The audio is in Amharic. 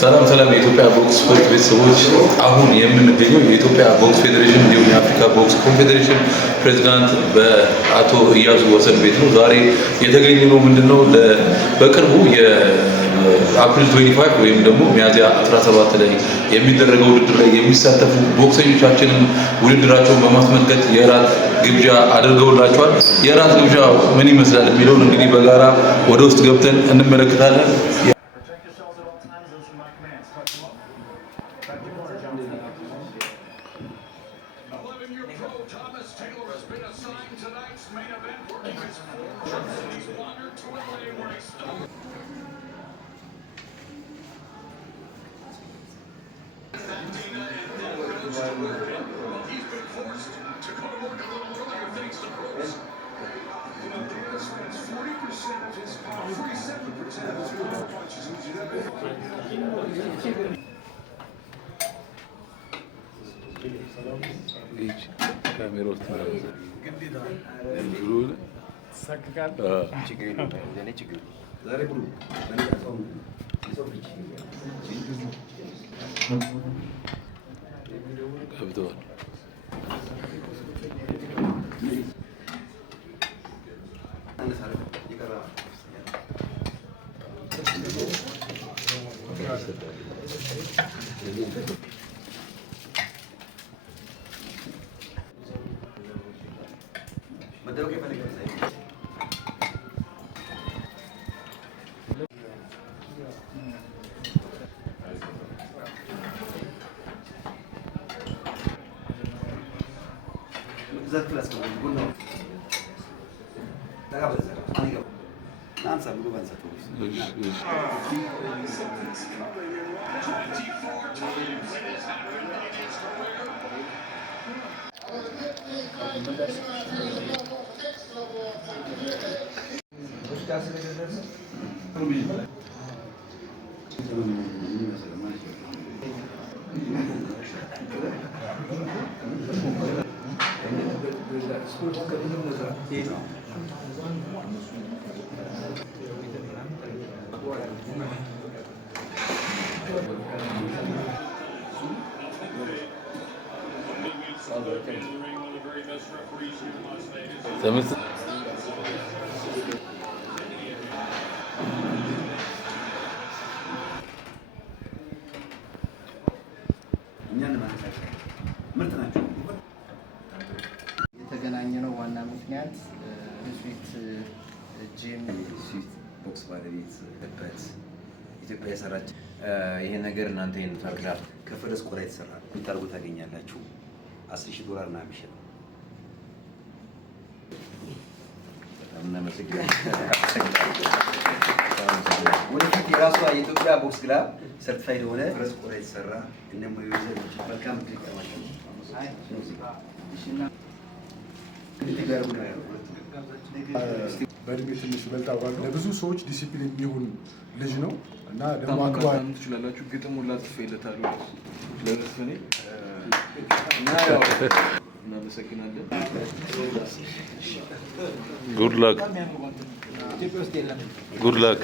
ሰላም የኢትዮጵያ ቦክስ ስፖርት ቤተሰቦች፣ አሁን የምንገኘው የኢትዮጵያ ቦክስ ፌዴሬሽን እንዲሁም የአፍሪካ ቦክስ ኮንፌዴሬሽን ፕሬዝዳንት በአቶ ኢያሱ ወሰን ቤት ነው። ዛሬ የተገኘ ነው ምንድነው በቅርቡ የአፕሪል 25 ወይም ደግሞ ሚያዝያ 17 ላይ የሚደረገው ውድድር ላይ የሚሳተፉ ቦክሰኞቻችንን ውድድራቸውን በማስመልከት የራት ግብዣ አድርገውላቸዋል። የራት ግብዣ ምን ይመስላል የሚለውን እንግዲህ በጋራ ወደ ውስጥ ገብተን እንመለከታለን። የተገናኘነው ዋና ምክንያት ስዊት ጂም ቦክስ ባለቤት በት ኢትዮጵያ የሰራች ይሄ ነገር እናንተ ይንታክላ ከፈረስ ቆዳ የተሰራ ምታርጉ ታገኛላችሁ። $10,000 እና የሚሸጥ ወደፊት የራሷ የኢትዮጵያ ቦክስ ክለብ ሰርቲፋይድ የሆነ ፈረስ ቆዳ የተሰራ እነሞ ይዘው መልካም ትቀማሽ በእድሜ ትንሽ በልጣዋል። ለብዙ ሰዎች ዲሲፕሊን የሚሆን ልጅ ነው እና ደግሞ አክባሪ ትችላላችሁ። ግጥም ሁላ ጽፌለታለሁ ለመስፈኔ እና እናመሰግናለን። ጉድ ላክ ጉድ ላክ